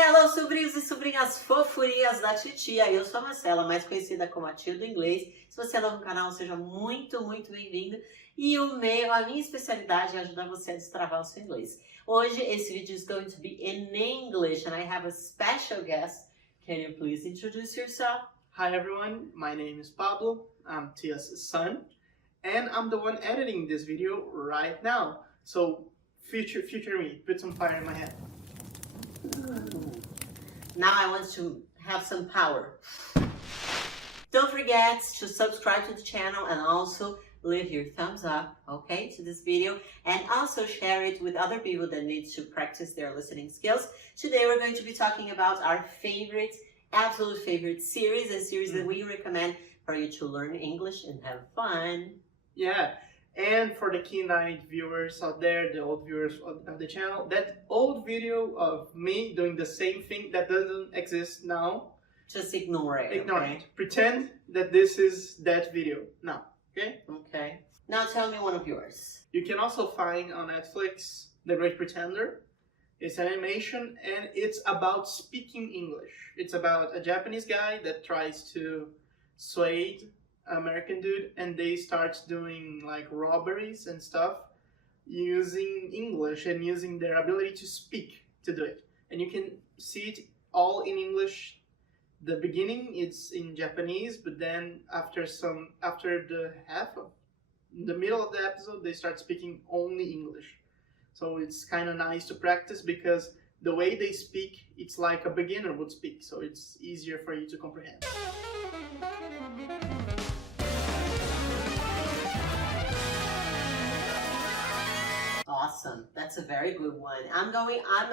Hello, sobrinhos e sobrinhas fofurinhas da titia. Eu sou a Marcela, mais conhecida como a tia do inglês. Se você é novo no canal, seja muito bem-vindo. E a minha especialidade é ajudar você a destravar o seu inglês. Hoje, esse vídeo is going to be in English and I have a special guest. Can you please introduce yourself? Hi everyone, my name is Pablo. I'm Tia's son, and I'm the one editing this video right now. So, future me, put some fire in my head. Now I want to have some power. Don't forget to subscribe to the channel and also leave your thumbs up, okay, to this video, and also share it with other people that need to practice their listening skills. Today we're going to be talking about our favorite, absolute favorite series, a series that we recommend for you to learn English and have fun. Yeah, and for the keen-eyed viewers out there, the old viewers of the channel, that old video of me doing the same thing that doesn't exist now, just ignore it. Ignore okay? it. Pretend that this is that video now, okay? Okay. Now tell me one of yours. You can also find on Netflix The Great Pretender. It's an animation and it's about speaking English. It's about a Japanese guy that tries to sway American dude, and they start doing like robberies and stuff using English and using their ability to speak to do it. And you can see it all in English. The beginning it's in Japanese, but then after the middle of the episode they start speaking only English. So it's kind of nice to practice because the way they speak, it's like a beginner would speak, so it's easier for you to comprehend. Awesome. That's a very good one. I'm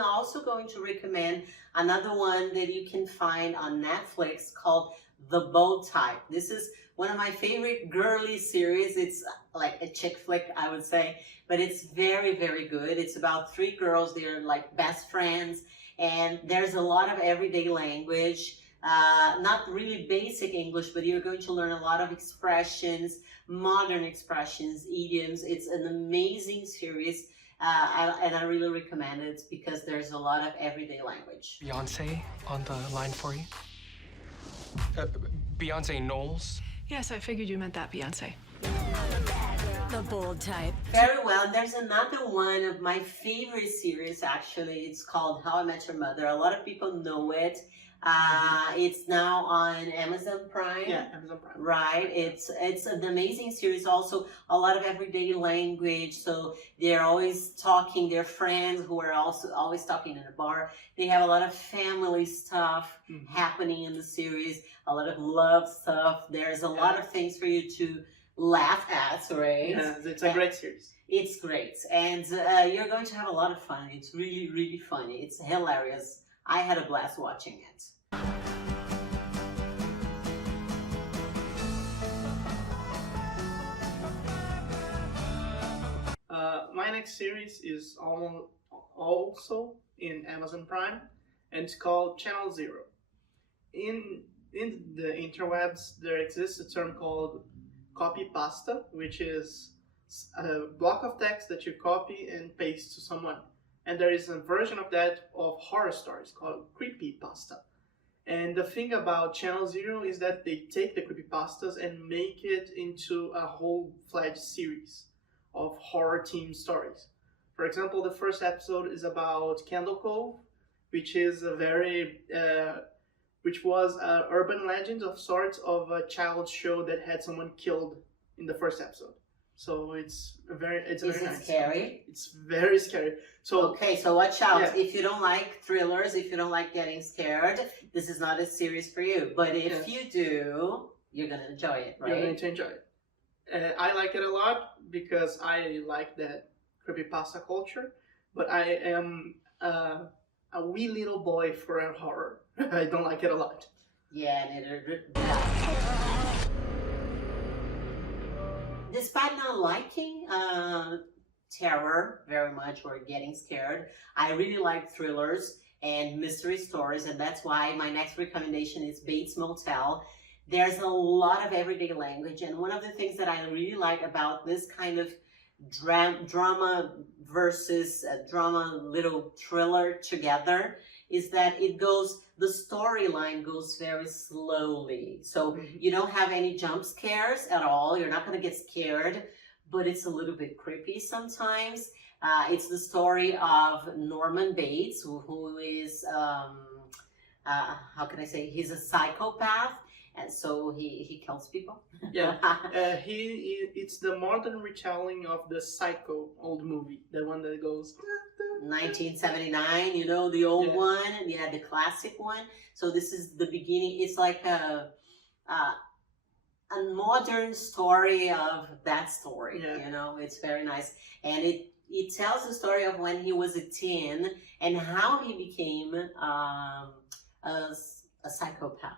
also going to recommend another one that you can find on Netflix called The Bold Type. This is one of my favorite girly series. It's like a chick flick, I would say, but it's very good. It's about three girls. They're like best friends, and there's a lot of everyday language. Not really basic English, but you're going to learn a lot of expressions, modern expressions, idioms. It's an amazing series, and I really recommend it because there's a lot of everyday language. Beyonce on the line for you? Beyonce Knowles? Yes, I figured you meant that, Beyonce. The bold type. Very well. There's another one of my favorite series, actually. It's called How I Met Your Mother. A lot of people know it. It's now on Amazon Prime. Yeah, Amazon Prime. Right. It's an amazing series. Also, a lot of everyday language. So they're always talking. They're friends who are also always talking in a bar. They have a lot of family stuff happening in the series. A lot of love stuff. There's a lot of things for you to laugh at, right? Yeah, it's a great series. It's great, and you're going to have a lot of fun. It's really funny. It's hilarious. I had a blast watching it. My next series is also in Amazon Prime, and it's called Channel Zero. In the interwebs, there exists a term called copy pasta, which is a block of text that you copy and paste to someone. And there is a version of that of horror stories called creepypasta. And the thing about Channel Zero is that they take the creepypastas and make it into a whole-fledged series of horror-themed stories. For example, the first episode is about Candle Cove, which is which was an urban legend of sorts of a child show that had someone killed in the first episode. So it's very nice. Scary? It's very scary. So okay, so watch out. If you don't like thrillers, if you don't like getting scared, this is not a series for you. But if you do, you're gonna enjoy it, right? You're going to enjoy it. I like it a lot because I like that creepypasta culture, but I am a wee little boy for a horror. I don't like it a lot. Yeah, neither. Despite not liking terror very much or getting scared, I really like thrillers and mystery stories, and that's why my next recommendation is Bates Motel. There's a lot of everyday language, and one of the things that I really like about this kind of drama versus drama little thriller together is that the storyline goes very slowly. So you don't have any jump scares at all. You're not going to get scared, but it's a little bit creepy sometimes. It's the story of Norman Bates, who is, how can I say, he's a psychopath. And so he kills people. Yeah, it's the modern retelling of the Psycho old movie, the one that goes 1979, you know, the old one, yeah, the classic one. So this is the beginning. It's like a modern story of that story. You know, it's very nice, and it tells the story of when he was a teen and how he became a psychopath.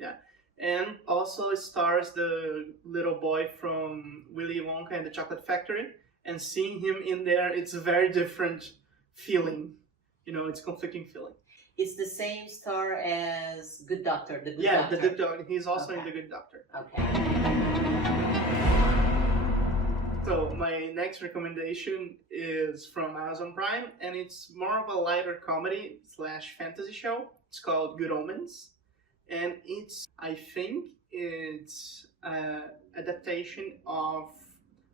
Yeah. And also it stars the little boy from Willy Wonka and the Chocolate Factory, and seeing him in there, it's a very different feeling. You know, it's conflicting feeling. It's the same star as Good Doctor, the Good Doctor. Yeah, the Good Doctor. He's also in the Good Doctor. Okay. So my next recommendation is from Amazon Prime, and it's more of a lighter comedy / fantasy show. It's called Good Omens. And I think it's an adaptation of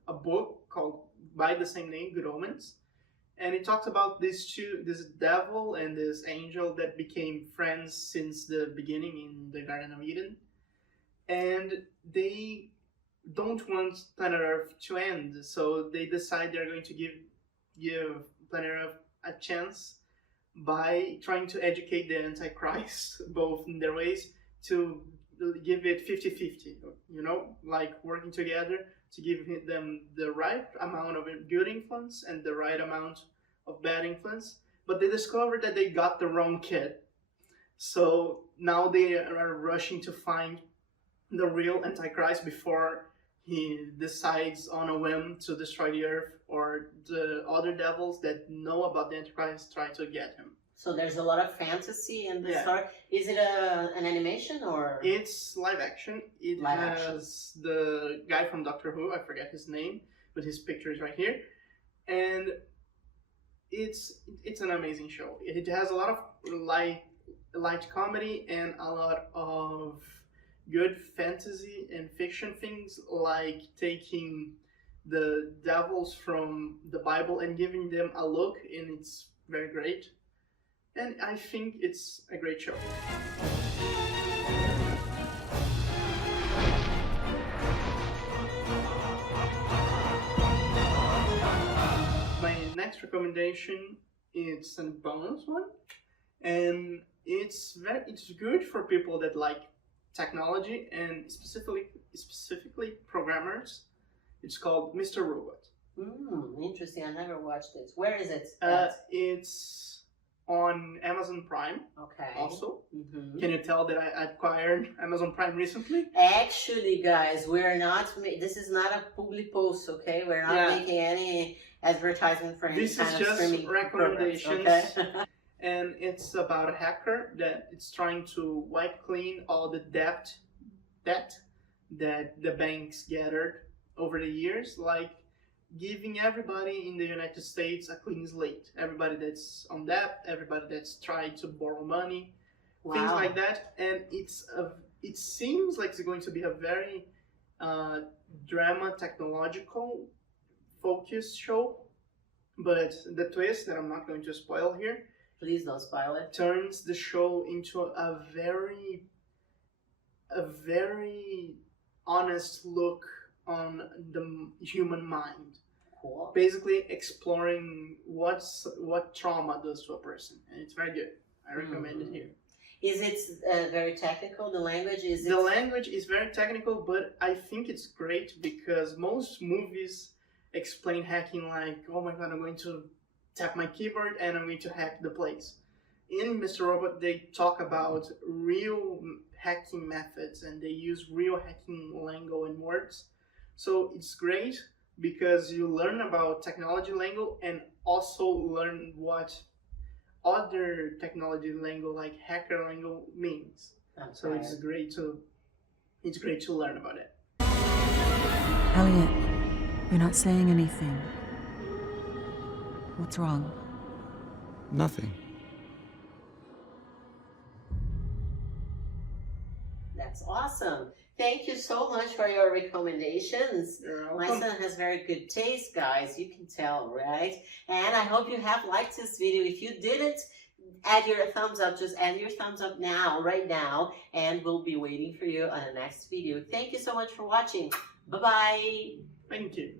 a book called by the same name, Good Omens. And it talks about this devil and this angel that became friends since the beginning in the Garden of Eden. And they don't want planet Earth to end, so they decide they're going to give planet Earth a chance by trying to educate the Antichrist, both in their ways, to give it 50-50, you know, like working together to give them the right amount of good influence and the right amount of bad influence. But they discovered that they got the wrong kid. So now they are rushing to find the real Antichrist before he decides on a whim to destroy the earth, or the other devils that know about the Antichrist try to get him. So there's a lot of fantasy in the story. Is it an animation or? It's live action. It live has action. The guy from Doctor Who, I forget his name, but his picture is right here. And it's an amazing show. It has a lot of light comedy and a lot of good fantasy and fiction things, like taking the devils from the Bible and giving them a look, and it's very great. And I think it's a great show. My next recommendation is a bonus one, and it's good for people that like technology and specifically programmers. It's called Mr. Robot. Interesting. I never watched this. Where is it? It's on Amazon Prime. Okay. Also. Can you tell that I acquired Amazon Prime recently? Actually, guys, we're not. This is not a public post, okay? We're not making any advertisement for any kind of streaming. This is just recommendations. Okay? And it's about a hacker that it's trying to wipe clean all the debt that the banks gathered over the years, like giving everybody in the United States a clean slate. Everybody that's on debt, everybody that's tried to borrow money, things like that. And it seems like it's going to be a very drama technological focused show, but the twist that I'm not going to spoil here, please don't spoil it, turns the show into a very honest look on the human mind. Cool. Basically exploring what trauma does to a person, and it's very good. I recommend it here. Is it very technical? The language is? The language is very technical, but I think it's great because most movies explain hacking like, oh my god, I'm going to tap my keyboard and I'm going to hack the place. In Mr. Robot, they talk about real hacking methods and they use real hacking lingo and words. So it's great because you learn about technology lingo and also learn what other technology lingo like hacker lingo means. Okay. So it's great to learn about it. Elliot, you're not saying anything. What's wrong? Nothing. That's awesome. Thank you so much for your recommendations. My son has very good taste, guys. You can tell, right? And I hope you have liked this video. If you didn't, add your thumbs up. Just add your thumbs up now, right now. And we'll be waiting for you on the next video. Thank you so much for watching. Bye-bye. Thank you.